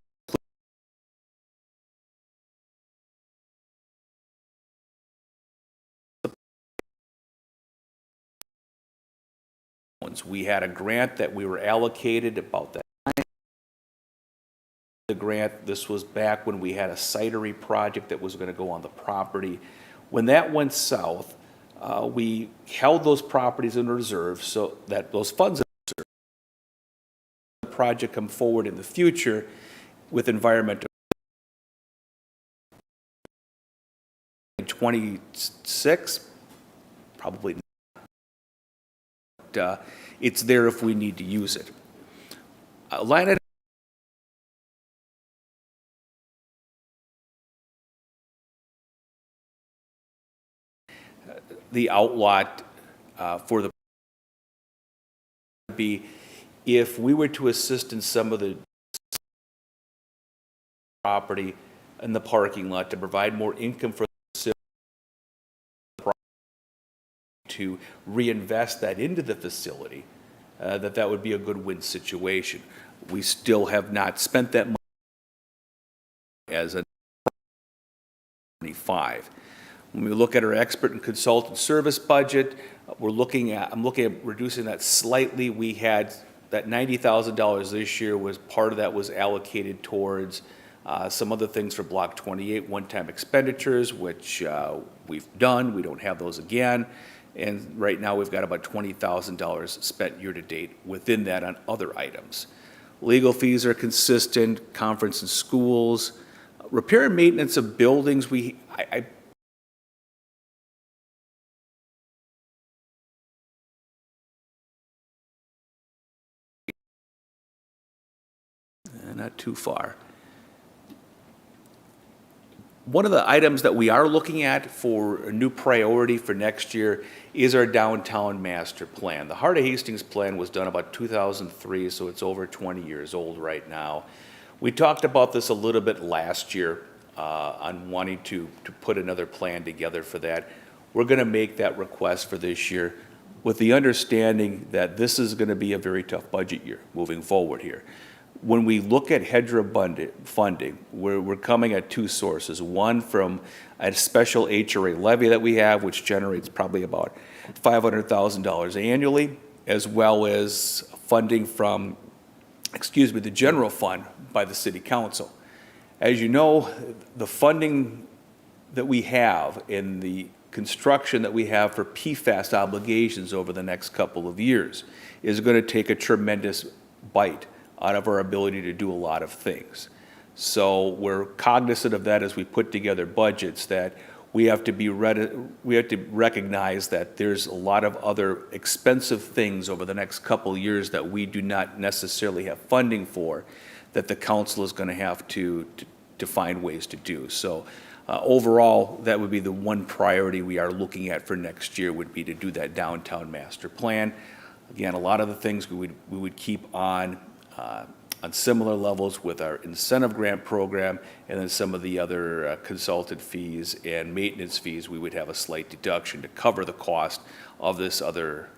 we had a grant that we were allocated about that. The grant, this was back when we had a cidery project that was going to go on the property. When that went south, we held those properties in reserve so that those funds the project come forward in the future with environmental 26, probably not. It's there if we need to use it. Line item the outlot for the be if we were to assist in some of the property in the parking lot to provide more income for the to reinvest that into the facility, that would be a good win situation. We still have not spent that money as a 25. When we look at our expert and consultant service budget, I'm looking at reducing that slightly. We had that $90,000 this year was part of that was allocated towards some other things for Block 28, one-time expenditures, which we've done. We don't have those again. And right now we've got about $20,000 spent year-to-date within that on other items. Legal fees are consistent, conference and schools. Repair and maintenance of buildings, I not too far. One of the items that we are looking at for a new priority for next year is our downtown master plan. The Heart of Hastings plan was done about 2003, so it's over 20 years old right now. We talked about this a little bit last year on wanting to put another plan together for that. We're going to make that request for this year with the understanding that this is going to be a very tough budget year moving forward here. When we look at HEDRA funding, we're coming at two sources. One from a special HRA levy that we have, which generates probably about $500,000 annually, as well as funding from, the general fund by the city council. As you know, the funding that we have in the construction that we have for PFAS obligations over the next couple of years is going to take a tremendous bite out of our ability to do a lot of things. So we're cognizant of that as we put together budgets, that we have to recognize that there's a lot of other expensive things over the next couple of years that we do not necessarily have funding for, that the council is going to have to find ways to do. So overall, that would be the one priority we are looking at for next year, would be to do that downtown master plan. Again, a lot of the things we would keep on similar levels with our incentive grant program, and then some of the other consultant fees and maintenance fees, we would have a slight deduction to cover the cost of this other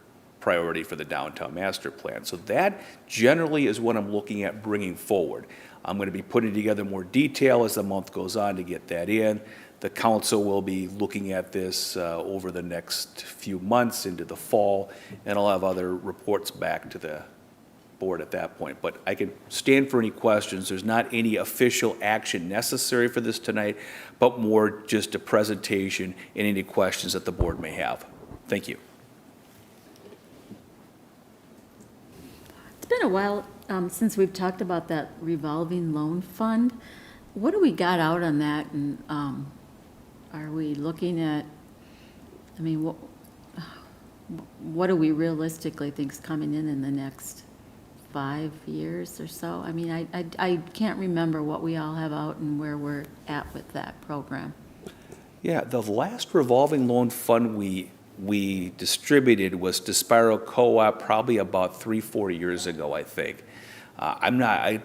priority for the downtown master plan. So that generally is what I'm looking at bringing forward. I'm going to be putting together more detail as the month goes on to get that in. The council will be looking at this over the next few months into the fall, and I'll have other reports back to the board at that point. But I can stand for any questions. There's not any official action necessary for this tonight, but more just a presentation and any questions that the board may have. Thank you. It's been a while since we've talked about that revolving loan fund. What do we got out on that, and are we looking at, I mean, what do we realistically think is coming in the next 5 years or so? I mean, I can't remember what we all have out and where we're at with that program. Yeah, the last revolving loan fund we distributed was to Spiro Co-op probably about 3-4 years ago, I think. I'm not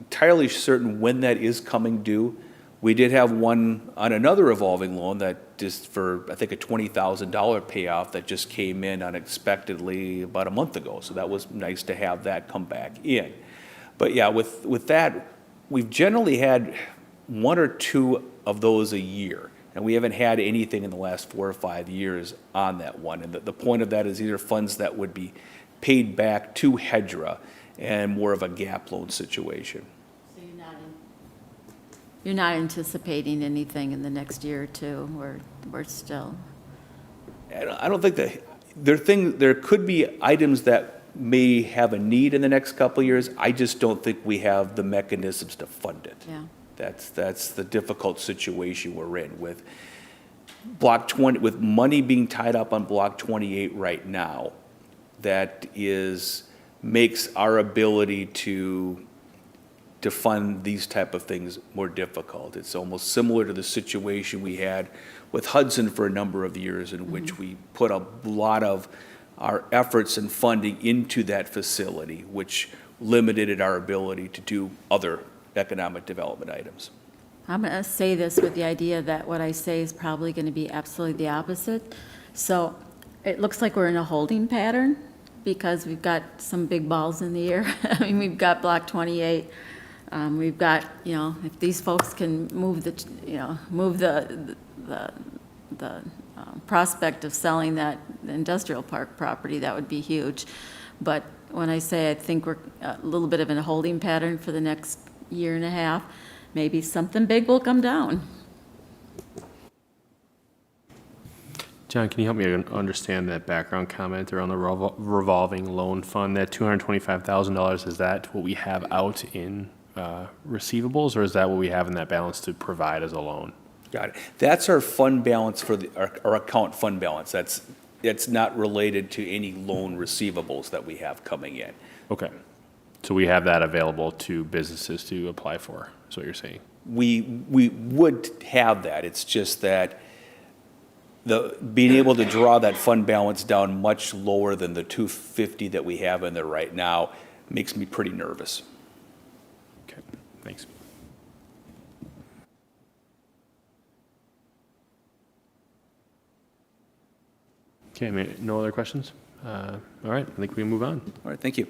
entirely certain when that is coming due. We did have one on another revolving loan that just for, I think, a $20,000 payoff that just came in unexpectedly about a month ago. So that was nice to have that come back in. But yeah, with that, we've generally had 1 or 2 of those a year. And we haven't had anything in the last 4 or 5 years on that one. And the point of that is these are funds that would be paid back to HEDRA and more of a gap loan situation. So you're not anticipating anything in the next year or two? We're still... I don't think that there could be items that may have a need in the next couple of years. I just don't think we have the mechanisms to fund it. Yeah. That's the difficult situation we're in with Block 20, with money being tied up on Block 28 right now. That makes our ability to fund these type of things more difficult. It's almost similar to the situation we had with Hudson for a number of years, in which we put a lot of our efforts and funding into that facility, which limited our ability to do other economic development items. I'm going to say this with the idea that what I say is probably going to be absolutely the opposite. So it looks like we're in a holding pattern because we've got some big balls in the air. I mean, we've got Block 28. We've got, if these folks can move the prospect of selling that industrial park property, that would be huge. But when I say I think we're a little bit of in a holding pattern for the next year and a half, maybe something big will come down. John, can you help me understand that background comment around the revolving loan fund? That $225,000, is that what we have out in receivables, or is that what we have in that balance to provide as a loan? Got it. That's our fund balance for our account fund balance. It's not related to any loan receivables that we have coming in. Okay. So we have that available to businesses to apply for, is what you're saying? We would have that. It's just that being able to draw that fund balance down much lower than the 250 that we have in there right now makes me pretty nervous. Okay, thanks. Okay, no other questions? All right, I think we can move on. All right, thank you.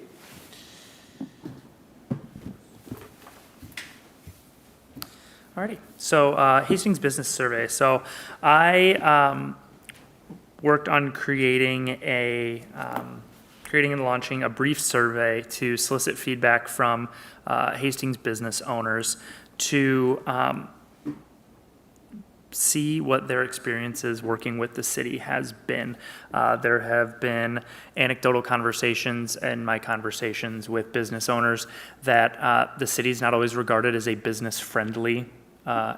Alrighty, so Hastings Business Survey. So I worked on creating and launching a brief survey to solicit feedback from Hastings business owners to see what their experiences working with the city has been. There have been anecdotal conversations and my conversations with business owners that the city is not always regarded as a business-friendly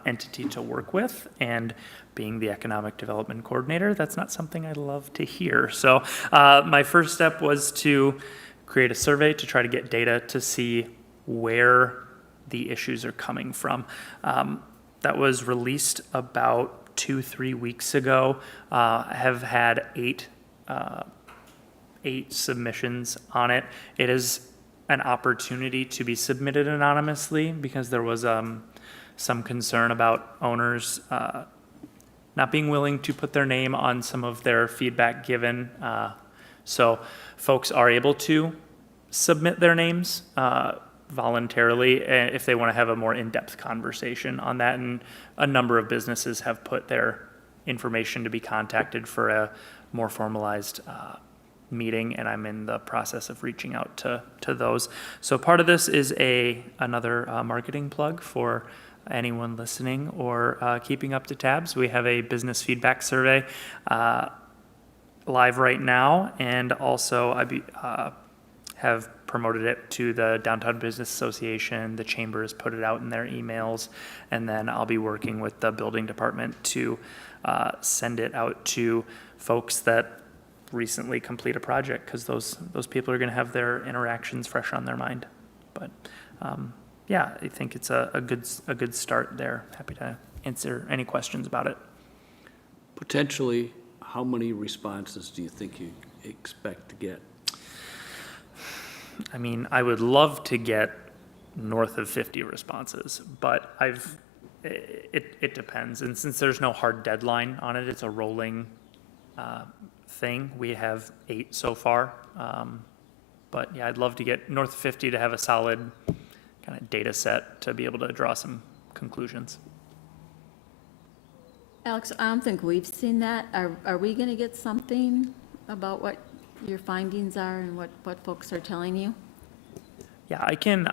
entity to work with, and being the economic development coordinator, that's not something I love to hear. So my first step was to create a survey to try to get data to see where the issues are coming from. That was released about 2-3 weeks ago. I have had eight submissions on it. It is an opportunity to be submitted anonymously because there was some concern about owners not being willing to put their name on some of their feedback given. So folks are able to submit their names voluntarily if they want to have a more in-depth conversation on that. And a number of businesses have put their information to be contacted for a more formalized meeting, and I'm in the process of reaching out to those. So part of this is another marketing plug for anyone listening or keeping up to tabs. We have a business feedback survey live right now, and also I have promoted it to the Downtown Business Association. The chamber has put it out in their emails, and then I'll be working with the building department to send it out to folks that recently complete a project, because those people are going to have their interactions fresh on their mind. But yeah, I think it's a good start there. Happy to answer any questions about it. Potentially, how many responses do you think you expect to get? I mean, I would love to get north of 50 responses, but it depends. And since there's no hard deadline on it, it's a rolling thing. We have 8 so far. But yeah, I'd love to get north of 50 to have a solid kind of data set to be able to draw some conclusions. Alex, I don't think we've seen that. Are we going to get something about what your findings are and what folks are telling you? Yeah, I can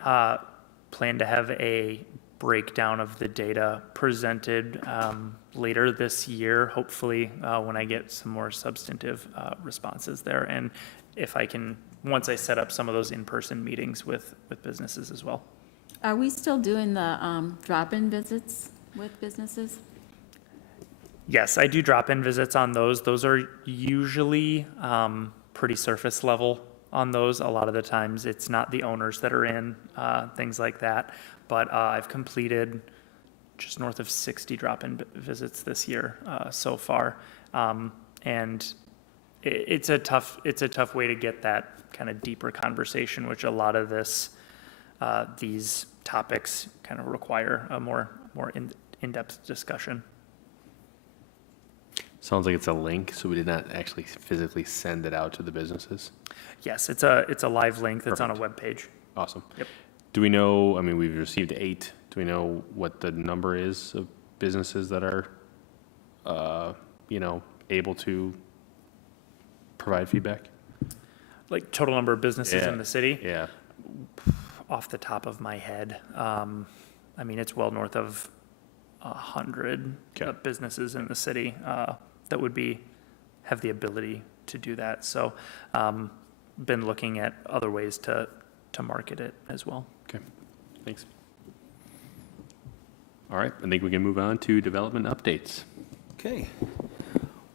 plan to have a breakdown of the data presented later this year, hopefully when I get some more substantive responses there. And if I can, once I set up some of those in-person meetings with businesses as well. Are we still doing the drop-in visits with businesses? Yes, I do drop-in visits on those. Those are usually pretty surface level on those. A lot of the times it's not the owners that are in, things like that. But I've completed just north of 60 drop-in visits this year so far. And it's a tough way to get that kind of deeper conversation, which a lot of these topics kind of require a more in-depth discussion. Sounds like it's a link, so we did not actually physically send it out to the businesses. Yes, it's a live link that's on a web page. Awesome. Yep. Do we know, I mean, we've received 8. Do we know what the number is of businesses that are, able to provide feedback? Like total number of businesses Yeah. in the city? Yeah. Off the top of my head, I mean, it's well north of 100 Okay. businesses in the city that would have the ability to do that. So, been looking at other ways to market it as well. Okay, thanks. All right, I think we can move on to development updates. Okay.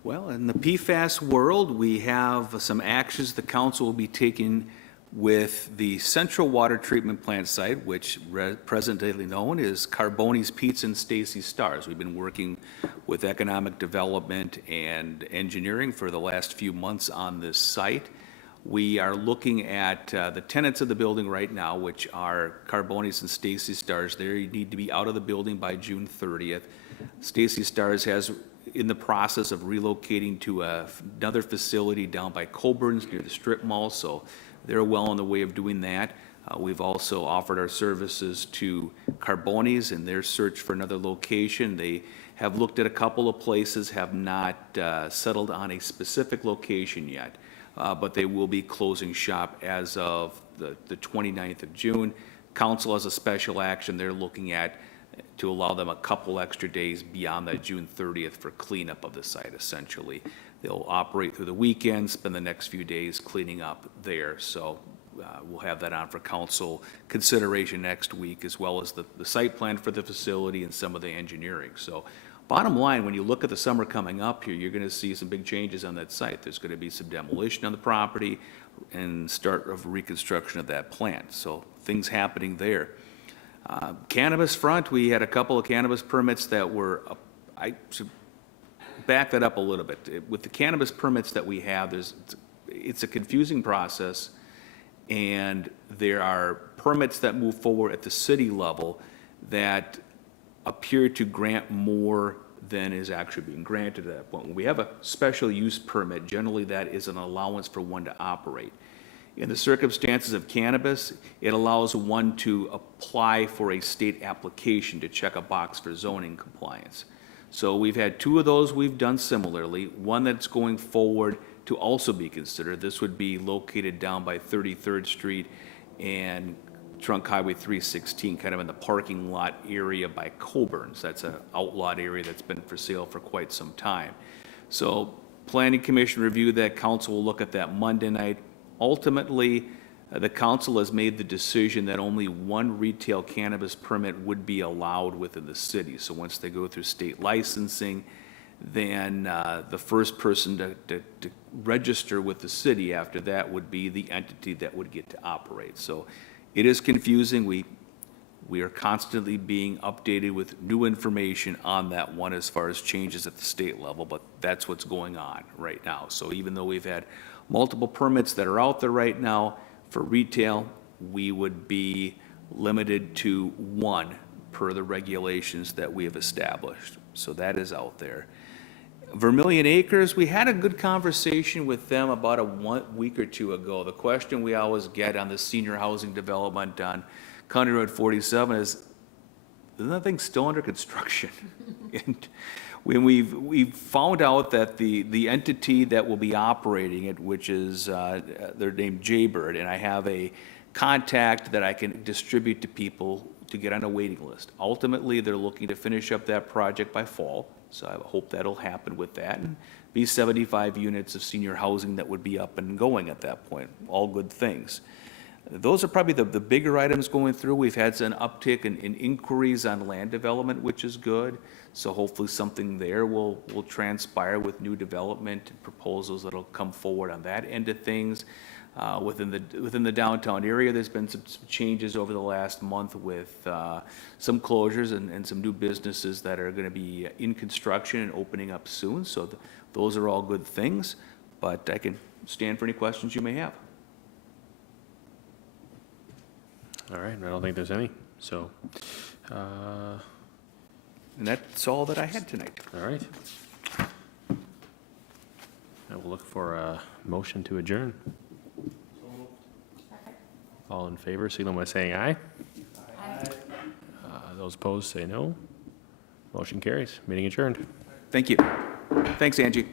Well, in the PFAS world, we have some actions the council will be taking with the central water treatment plant site, which presently known as Carboni's Pizza and Stacy Stars. We've been working with economic development and engineering for the last few months on this site. We are looking at the tenants of the building right now, which are Carboni's and Stacy Stars. They need to be out of the building by June 30th. Stacy Stars has in the process of relocating to another facility down by Colburn's near the strip mall, so they're well on the way of doing that. We've also offered our services to Carboni's in their search for another location. They have looked at a couple of places, have not settled on a specific location yet, but they will be closing shop as of the 29th of June. Council has a special action they're looking at to allow them a couple extra days beyond that June 30th for cleanup of the site, essentially. They'll operate through the weekend, spend the next few days cleaning up there. So we'll have that on for council consideration next week, as well as the site plan for the facility and some of the engineering. So bottom line, when you look at the summer coming up here, you're going to see some big changes on that site. There's going to be some demolition on the property and start of reconstruction of that plant. So things happening there. Cannabis front, we had a couple of cannabis permits that were, I should back that up a little bit. With the cannabis permits that we have, it's a confusing process, and there are permits that move forward at the city level that appear to grant more than is actually being granted at that point. When we have a special use permit, generally that is an allowance for one to operate. In the circumstances of cannabis, it allows one to apply for a state application to check a box for zoning compliance. So we've had two of those we've done similarly, one that's going forward to also be considered. This would be located down by 33rd Street and Trunk Highway 316, kind of in the parking lot area by Colburn's. That's an outlawed area that's been for sale for quite some time. So Planning Commission reviewed that, council will look at that Monday night. Ultimately, the council has made the decision that only one retail cannabis permit would be allowed within the city. So once they go through state licensing, then the first person to register with the city after that would be the entity that would get to operate. So it is confusing. We are constantly being updated with new information on that one as far as changes at the state level, but that's what's going on right now. So even though we've had multiple permits that are out there right now for retail, we would be limited to one per the regulations that we have established. So that is out there. Vermilion Acres, we had a good conversation with them about a week or two ago. The question we always get on the senior housing development on County Road 47 is that thing still under construction? And when we've found out that the entity that will be operating it, which is they're named Jaybird, and I have a contact that I can distribute to people to get on a waiting list. Ultimately, they're looking to finish up that project by fall, so I hope that'll happen with that, and be 75 units of senior housing that would be up and going at that point. All good things. Those are probably the bigger items going through. We've had an uptick in inquiries on land development, which is good. So hopefully something there will transpire with new development and proposals that'll come forward on that end of things. Within the downtown area, there's been some changes over the last month with some closures and some new businesses that are going to be in construction and opening up soon. So those are all good things, but I can stand for any questions you may have. All right, I don't think there's any, so, And that's all that I had tonight. all right. I will look for a motion to adjourn. All in favor, signal by saying aye. Aye. Those opposed, say no. Motion carries. Meeting adjourned. Thank you. Thanks, Angie.